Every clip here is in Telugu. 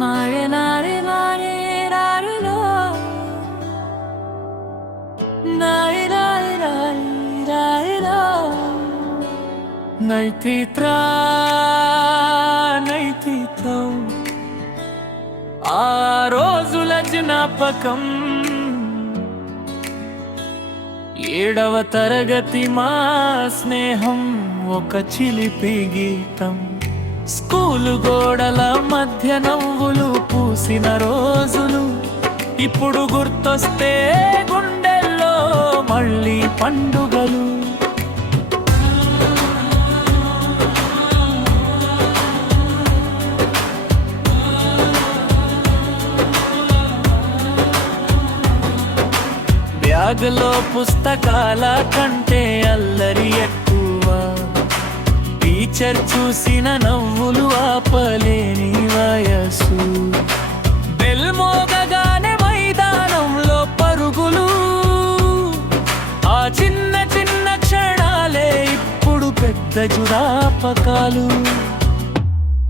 Mare nare mare nare no. Nare nare nare nare no. Naititra naitritam ఆ రోజుల జ్ఞాపకం 7వ తరగతి మా స్నేహం ఒక చిలిపి గీతం స్కూలు గోడల మధ్య నవ్వులు పూసిన రోజులు ఇప్పుడు గుర్తొస్తే గుండెల్లో మళ్ళీ పండుగలు బ్యాగులో పుస్తకాల కంటే అల్లరి ఎక్కువ టీచర్ చూసిన నవ్వులు ఆపలేని వయసు బెల్ మోగగానే మైదానంలో పరుగులు ఆ చిన్న చిన్న క్షణాలే ఇప్పుడు పెద్ద జ్ఞాపకాలు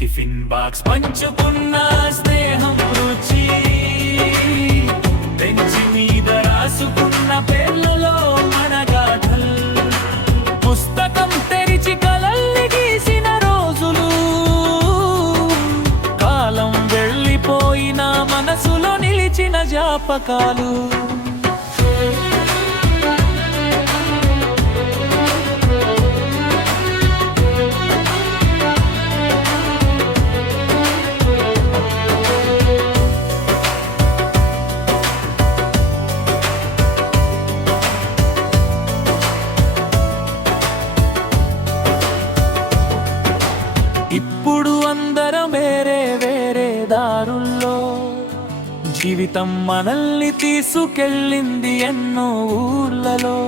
టిఫిన్ బాక్స్ పంచుకున్న స్నేహం రుచి బెంచ్ మీద రాసుకున్న పేర్లలో మన గాథల్ పుస్తకం తెరిచి కలల్ని గీసిన రోజులు కాలం వెళ్ళిపోయిన మనసులో నిలిచిన జ్ఞాపకాలు ఇప్పుడు అందరం వేరే వేరే దారుల్లో జీవితం మనల్ని తీసుకెళ్ళింది ఎన్నో ఊర్లలో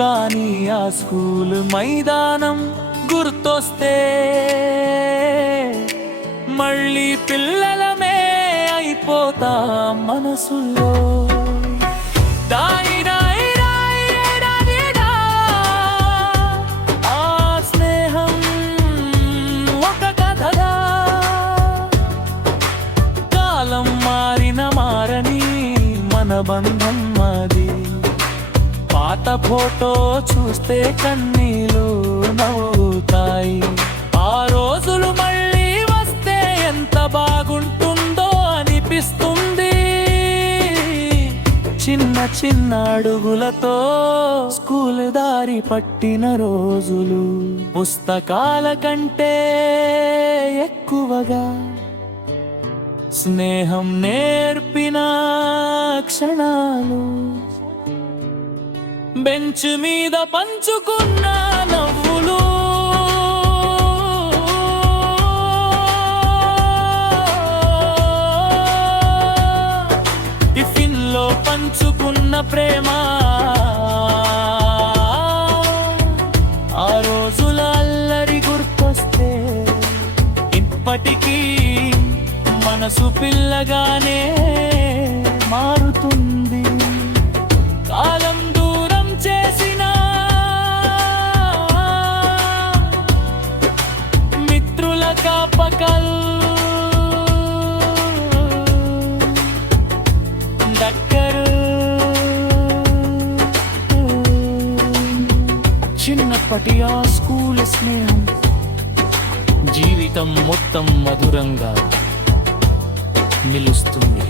కానీ ఆ స్కూల్ మైదానం గుర్తొస్తే మళ్ళీ పిల్లలమే అయిపోతా మనసుల్లో బంధం మాది పాత ఫోటో చూస్తే కన్నీలు నవ్వుతాయి ఆ రోజులు మళ్ళీ వస్తే ఎంత బాగుంటుందో అనిపిస్తుంది చిన్న చిన్న అడుగులతో స్కూల్ దారి పట్టిన రోజులు పుస్తకాల కంటే ఎక్కువగా స్నేహం నేర్పిన క్షణాలు బెంచ్ మీద పంచుకున్న నవ్వులు టిఫిన్లో పంచుకున్న ప్రేమ ఆ రోజుల అల్లరి గుర్తొస్తే ఇప్పటికీ మనసు పిల్లగానే మారుతుంది కాలం దూరం చేసిన మిత్రుల కాపకల్ దగ్గరు చిన్నప్పటి ఆ స్కూల్ స్నేహం జీవితం మొత్తం మధురంగా నిలుస్తుంది.